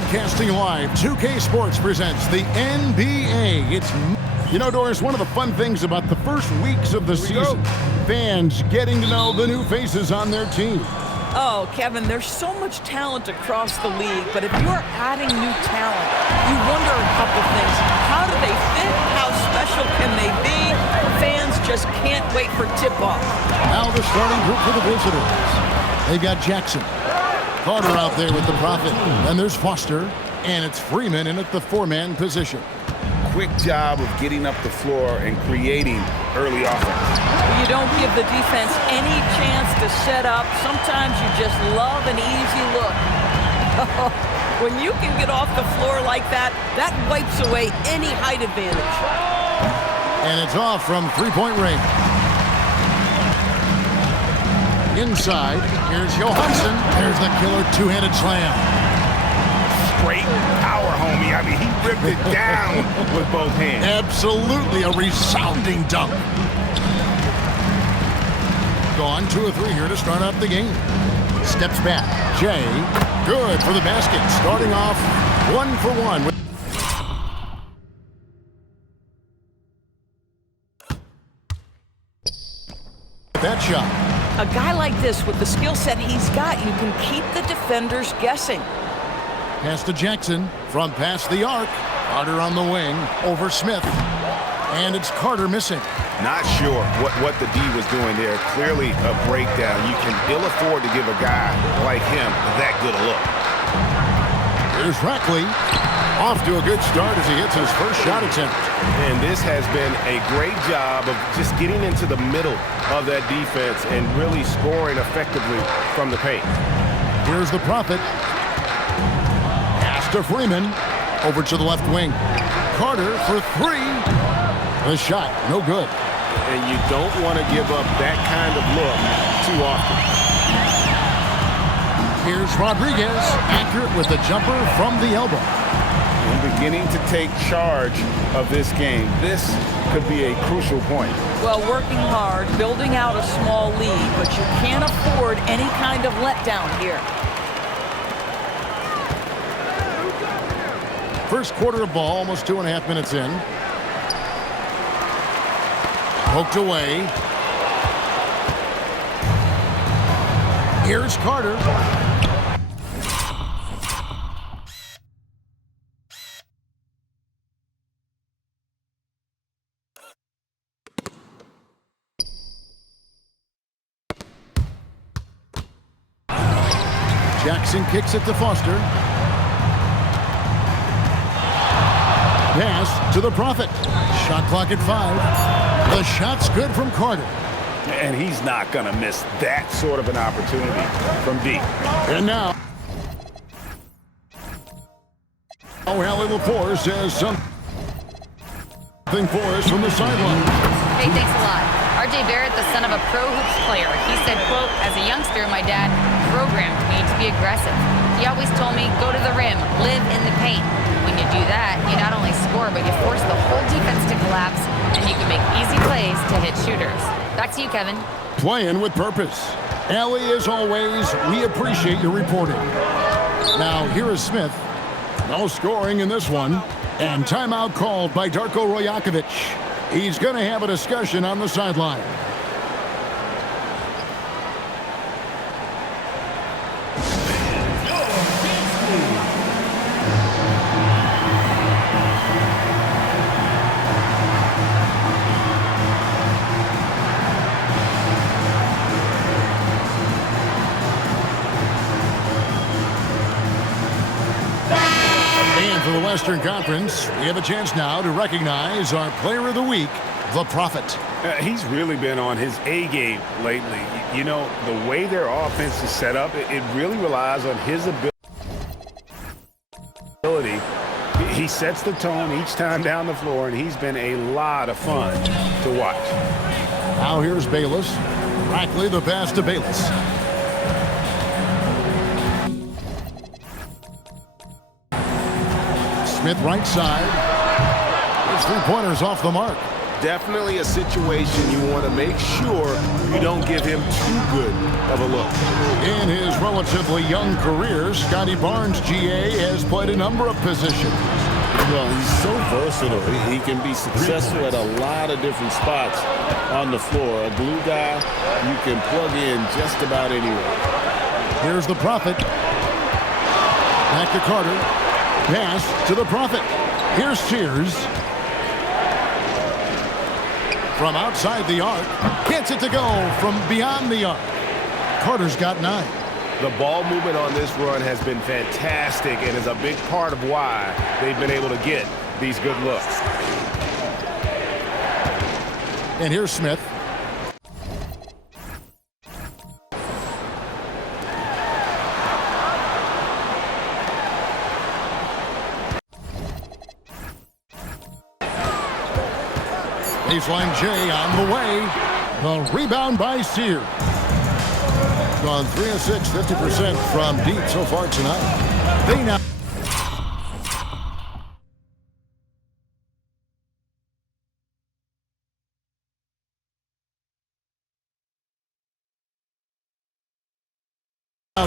Broadcasting live, 2K Sports presents the NBA. You know, Doris, one of the fun things about the first weeks of the season, fans getting to know the new faces on their team. Oh, Kevin, there's so much talent across the league, but if you're adding new talent, you wonder a couple things. How do they fit? How special can they be? Fans just can't wait for tip-off. Now the starting group for the visitors. They've got Jackson, Carter out there with the Prophet, and there's Foster, and it's Freeman in at the four-man position. Quick job of getting up the floor and creating early offense. You don't give the defense any chance to set up. Sometimes you just love an easy look. When you can get off the floor like that, that wipes away any height advantage. And it's off from three-point range. Inside, here's Johansson. There's the killer two-handed slam. Straight power, homie. I mean, he ripped it down with both hands. Absolutely a resounding dunk. Gone 2 of 3 here to start up the game. Steps back. Jay, good for the basket. Starting off 1 for 1. With that shot. A guy like this, with the skill set he's got, you can keep the defenders guessing. Pass to Jackson from past the arc. Carter on the wing over Smith. And it's Carter missing. Not sure what the D was doing there. Clearly a breakdown. You can ill afford to give a guy like him that good a look. Here's Rackley. Off to a good start as he hits his first shot attempt. And this has been a great job of just getting into the middle of that defense and really scoring effectively from the paint. Here's the Prophet. Pass to Freeman. Over to the left wing. Carter for 3. The shot, no good. And you don't want to give up that kind of look too often. Here's Rodriguez, accurate with the jumper from the elbow. And beginning to take charge of this game. This could be a crucial point. Well, working hard, building out a small lead, but you can't afford any kind of letdown here. First quarter of ball, almost 2.5 minutes in. Poked away. Here's Carter. Jackson kicks it to Foster. Pass to the Prophet. Shot clock at 5. The shot's good from Carter. And he's not going to miss that sort of an opportunity from deep. And now, Hallie LaFour says something for us from the sideline. Hey, thanks a lot. RJ Barrett, the son of a pro hoops player. He said, quote, as a youngster, my dad programmed me to be aggressive. He always told me, go to the rim, live in the paint. When you do that, you not only score, but you force the whole defense to collapse, and you can make easy plays to hit shooters. Back to you, Kevin. Playing with purpose. Allie, as always, we appreciate your reporting. Now, here is Smith. No scoring in this one. And timeout called by Darko Rojakovic. He's going to have a discussion on the sideline. For the Western Conference, we have a chance now to recognize our Player of the Week, the Prophet. He's really been on his A game lately. You know, the way their offense is set up, it really relies on his ability. He sets the tone each time down the floor, and he's been a lot of fun to watch. Now here's Bayless. Rackley, the pass to Bayless. Smith right side. His three-pointers off the mark. definitely a situation you want to make sure you don't give him too good of a look. In his relatively young career, Scotty Barnes, GA, has played a number of positions. Well, he's so versatile. He can be successful at a lot of different spots on the floor. A glue guy you can plug in just about anywhere. Here's the Prophet. Back to Carter. Pass to the Prophet. Here's Sears. From outside the arc. Gets it to go from beyond the arc. Carter's got 9. The ball movement on this run has been fantastic and is a big part of why they've been able to get these good looks. And here's Smith. Baseline J on the way. The rebound by Sears. Gone 3 of 6, 50% from deep so far tonight. They now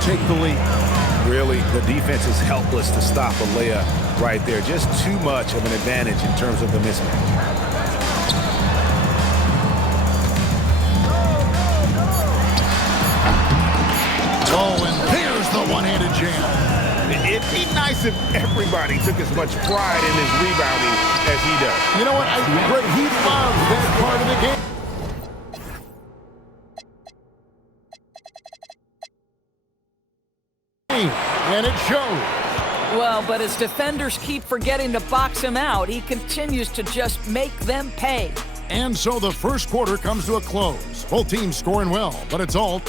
take the lead. Really, the defense is helpless to stop a layup right there. Just too much of an advantage in terms of the mismatch. Oh, and there's the one-handed jam. It'd be nice if everybody took as much pride in his rebounding as he does. You know what? He loves that part of the game. And it shows. Well, but as defenders keep forgetting to box him out, he continues to just make them pay. And so the first quarter comes to a close. Both teams scoring well, but it's all...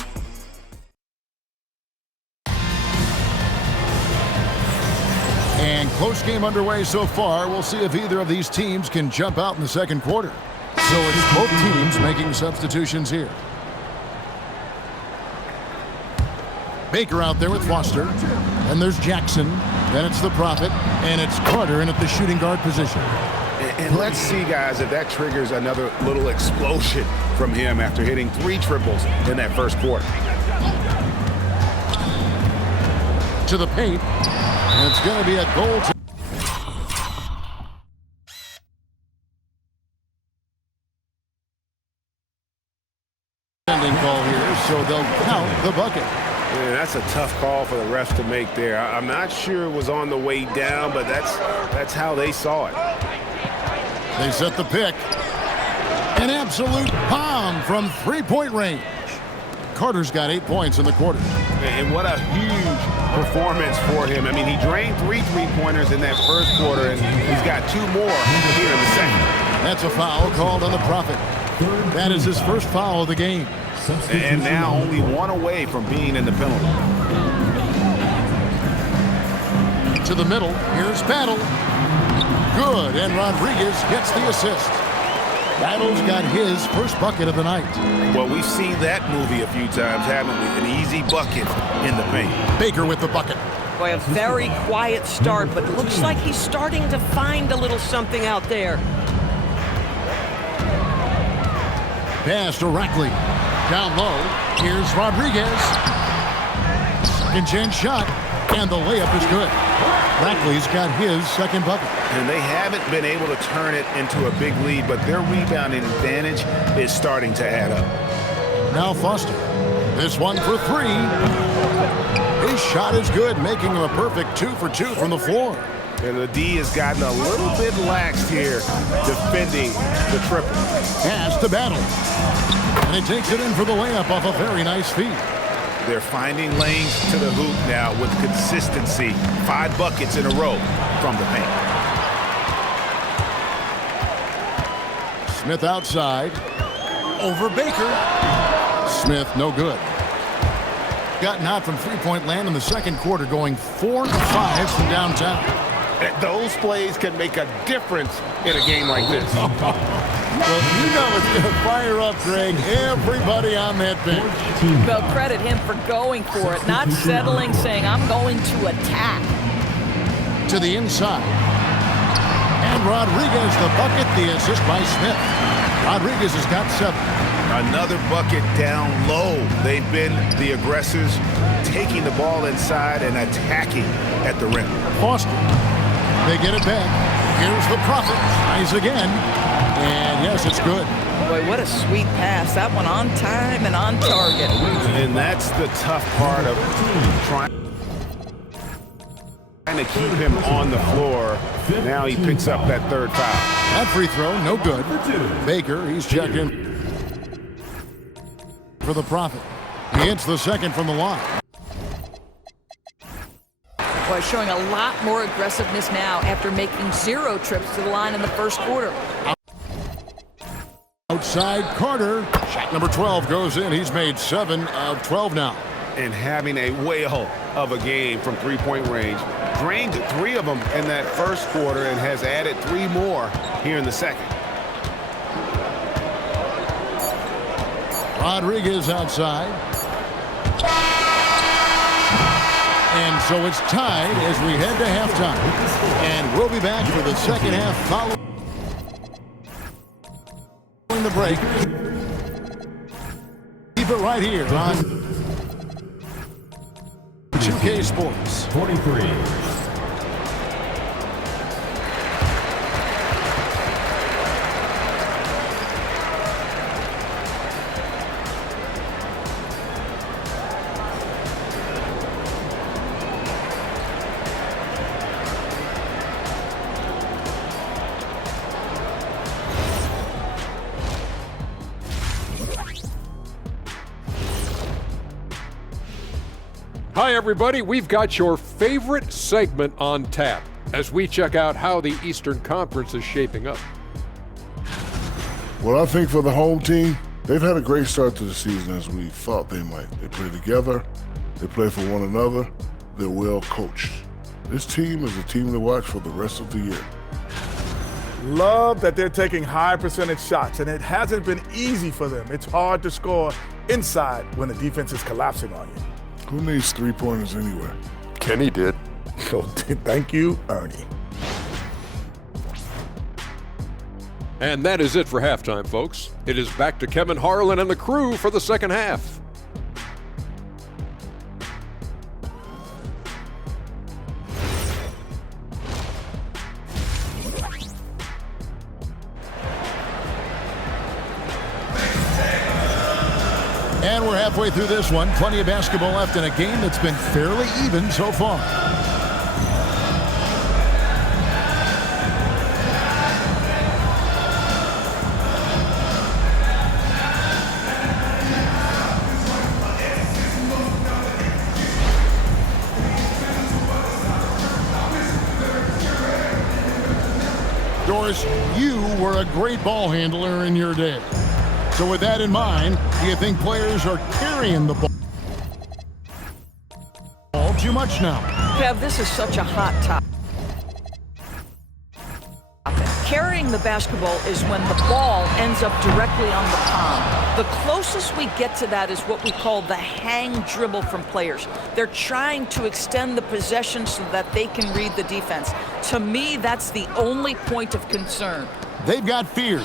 And close game underway so far. We'll see if either of these teams can jump out in the second quarter. So it's both teams making substitutions here. Baker out there with Foster. And there's Jackson. Then it's the Prophet. And it's Carter in at the shooting guard position. And let's see, guys, if that triggers another little explosion from him after hitting 3 triples in that first quarter. To the paint. And it's going to be a goal. Call here, so they'll count the bucket. Yeah, that's a tough call for the refs to make there. I'm not sure it was on the way down, but that's how they saw it. They set the pick. An absolute bomb from three-point range. Carter's got 8 points in the quarter. And what a huge performance for him. I mean, he drained 3 three-pointers in that first quarter, and he's got 2 more here in the second. That's a foul called on the Prophet. That is his first foul of the game. And now only 1 away from being in the penalty. To the middle. Here's Battle. Good. And Rodriguez gets the assist. Battle's got his first bucket of the night. Well, we've seen that movie a few times, haven't we? An easy bucket in the paint. Baker with the bucket. Boy, a very quiet start, but it looks like he's starting to find a little something out there. Pass to Rackley. Down low. Here's Rodriguez. Second chance shot. And the layup is good. Rackley's got his second bucket. And they haven't been able to turn it into a big lead, but their rebounding advantage is starting to add up. Now Foster. This one for 3. His shot is good, making him a perfect 2 for 2 from the floor. And the D has gotten a little bit lax here defending the triple. Pass to Battle. And he takes it in for the layup off a very nice feed. They're finding lanes to the hoop now with consistency. 5 buckets in a row from the paint. Smith outside. Over Baker. Smith, no good. Gotten out from three-point land in the second quarter, going 4 of 5 from downtown. Those plays can make a difference in a game like this. Well, you know it's going to fire up, Greg, everybody on that bench. Well, credit him for going for it, not settling, saying, I'm going to attack. To the inside. And Rodriguez the bucket, the assist by Smith. Rodriguez has got 7. Another bucket down low. They've been the aggressors, taking the ball inside and attacking at the rim. Foster. They get it back. Here's the Prophet. Tries again. And yes, it's good. Boy, what a sweet pass. That one on time and on target. And that's the tough part of trying to keep him on the floor. Now he picks up that third foul. That free throw, no good. Baker, he's checking for the Prophet. He hits the second from the line. Boy, showing a lot more aggressiveness now after making 0 trips to the line in the first quarter. Outside Carter. Shot number 12 goes in. He's made 7 of 12 now. And having a whale of a game from three-point range. Drained 3 of them in that first quarter and has added 3 more here in the second. Rodriguez outside. And so it's tied as we head to halftime. And we'll be back for the second half following the break. Keep it right here on 2K Sports. 43. Hi, everybody. We've got your favorite segment on tap as we check out how the Eastern Conference is shaping up. Well, I think for the home team, they've had a great start to the season as we thought they might. They play together, they play for one another, they're well coached. This team is a team to watch for the rest of the year. Love that they're taking high percentage shots, and it hasn't been easy for them. It's hard to score inside when the defense is collapsing on you. Who needs 3-pointers anyway? Kenny did. So thank you, Ernie. And that is it for halftime, folks. It is back to Kevin Harlan and the crew for the second half. And we're halfway through this one. Plenty of basketball left in a game that's been fairly even so far. Doris, you were a great ball handler in your day. So with that in mind, do you think players are carrying the ball too much now? Kev, this is such a hot topic. Carrying the basketball is when the ball ends up directly on the palm. The closest we get to that is what we call the hang dribble from players. They're trying to extend the possession so that they can read the defense. To me, that's the only point of concern. They've got fear.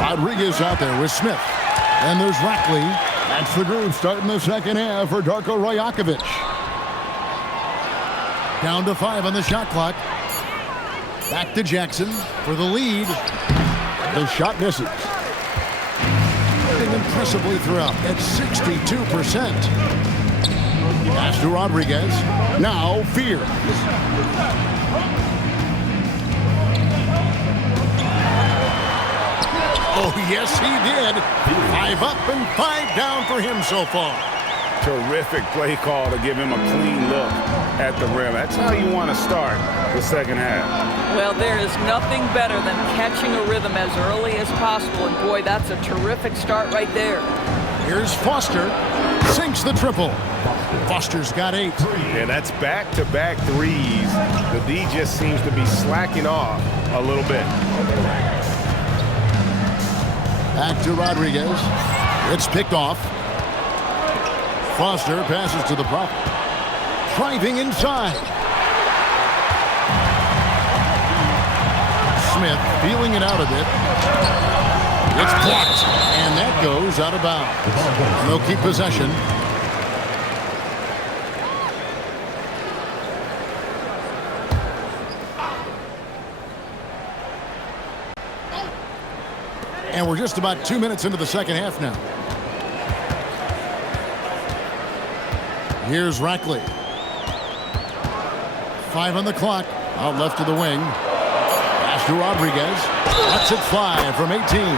Rodriguez out there with Smith. And there's Rackley. That's the groove starting the second half for Darko Rajakovic. Down to 5 on the shot clock. Back to Jackson for the lead. The shot misses. Impressively throughout at 62%. Pass to Rodriguez. Now Fear. Oh, yes, he did. 5 up and 5 down for him so far. Terrific play call to give him a clean look at the rim. That's how you want to start the second half. Well, there is nothing better than catching a rhythm as early as possible. And, boy, that's a terrific start right there. Here's Foster. Sinks the triple. Foster's got 8. Yeah, that's back-to-back threes. The D just seems to be slacking off a little bit. Back to Rodriguez. It's picked off. Foster passes to the Prophet. Driving inside. Smith feeling it out a bit. It's blocked, and that goes out of bounds. And they'll keep possession. And we're just about 2 minutes into the second half now. Here's Rackley. 5 on the clock. Out left to the wing. Pass to Rodriguez. Lets it fly from 18.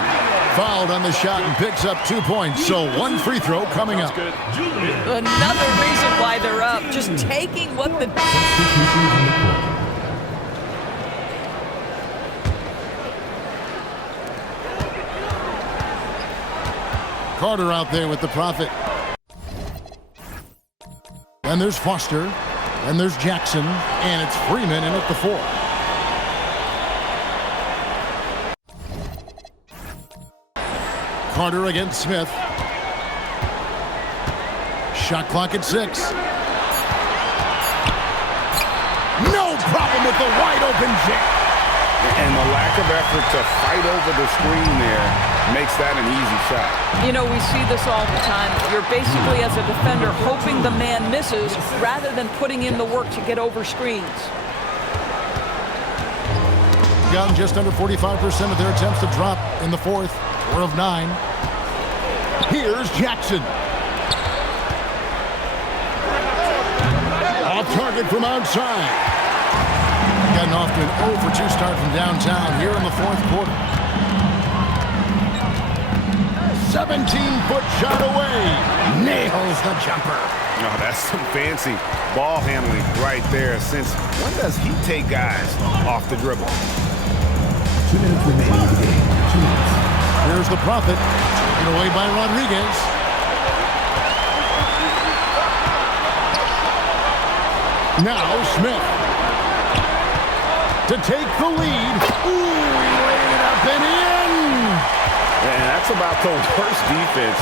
Fouled on the shot and picks up 2 points. So 1 free throw coming up. Another reason why they're up. Just taking what the... Carter out there with the Prophet. And there's Foster. And there's Jackson. And it's Freeman in at the 4. Carter against Smith. Shot clock at 6. No problem with the wide open jam. And the lack of effort to fight over the screen there makes that an easy shot. You know, we see this all the time. You're basically, as a defender, hoping the man misses rather than putting in the work to get over screens. Gotten just under 45% of their attempts to drop in the 4th. 4 of 9. Here's Jackson. Off target from outside. Gotten off to an 0 for 2 start from downtown here in the 4th quarter. 17-foot shot away. Nails the jumper. Oh, that's some fancy ball handling right there. Since when does he take guys off the dribble? 2 minutes remaining in the game. 2 minutes. Here's the Prophet. Taken away by Rodriguez. Now Smith. To take the lead. Ooh, he laid it up and in. And that's about the worst defense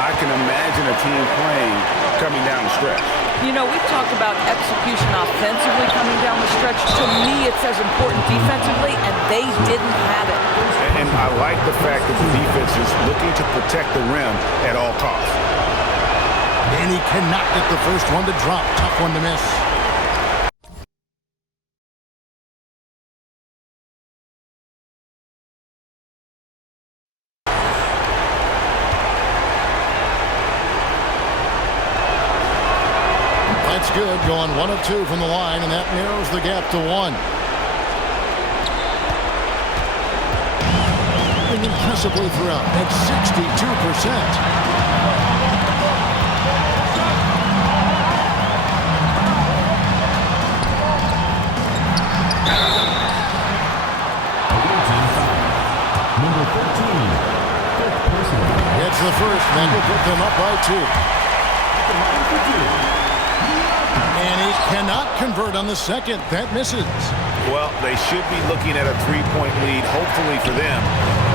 I can imagine a team playing coming down the stretch. You know, we've talked about execution offensively coming down the stretch. To me, it's as important defensively, and they didn't have it. And I like the fact that the defense is looking to protect the rim at all costs. And he cannot get the first one to drop. Tough one to miss. That's good, going 1 of 2 from the line, and that narrows the gap to 1. And impressively throughout at 62%. Number 13. It's the first, and that will put them up by 2. And he cannot convert on the second. That misses. Well, they should be looking at a 3-point lead. Hopefully for them,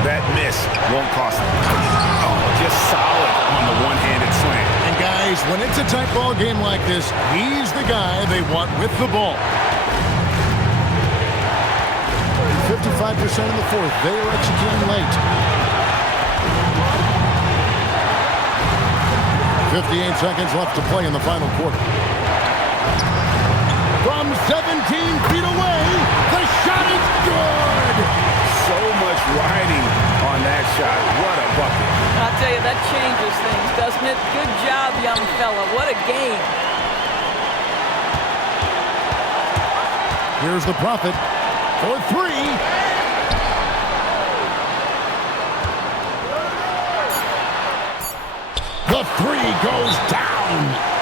that miss won't cost them. Oh, just solid on the one-handed slam. And guys, when it's a tight ball game like this, he's the guy they want with the ball. 55% in the 4th. They are executing late. 58 seconds left to play in the final quarter. From 17 feet away, the shot is good! So much riding on that shot. What a bucket. I'll tell you, that changes things, doesn't it? Good job, young fella. What a game. Here's the Prophet for 3. The 3 goes down.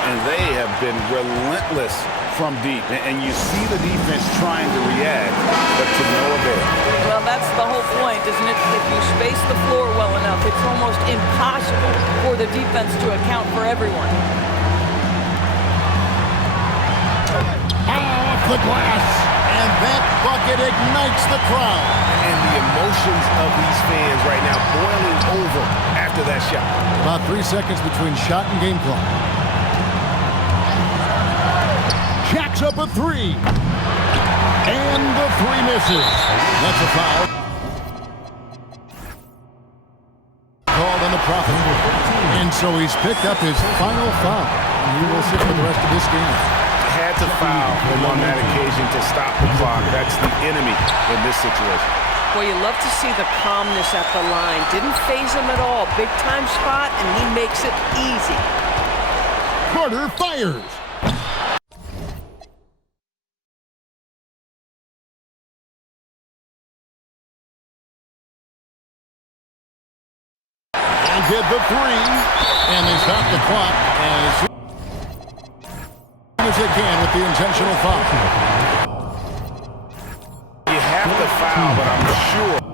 And they have been relentless from deep. And you see the defense trying to react, but to no avail. Well, that's the whole point, isn't it? If you space the floor well enough, it's almost impossible for the defense to account for everyone. Off the glass. And that bucket ignites the crowd. And the emotions of these fans right now boiling over after that shot. About 3 seconds between shot and game clock. Jackson puts up a three. And the three misses. That's a foul. Called on the Prophet. And so he's picked up his final foul. And he will sit for the rest of this game. Had to foul him on that occasion to stop the clock. That's the enemy in this situation. Well, you love to see the calmness at the line. Didn't faze him at all. Big time spot, and he makes it easy. Carter fires. And did the three. And they stop the clock as they can with the intentional foul. You have to foul, but I'm sure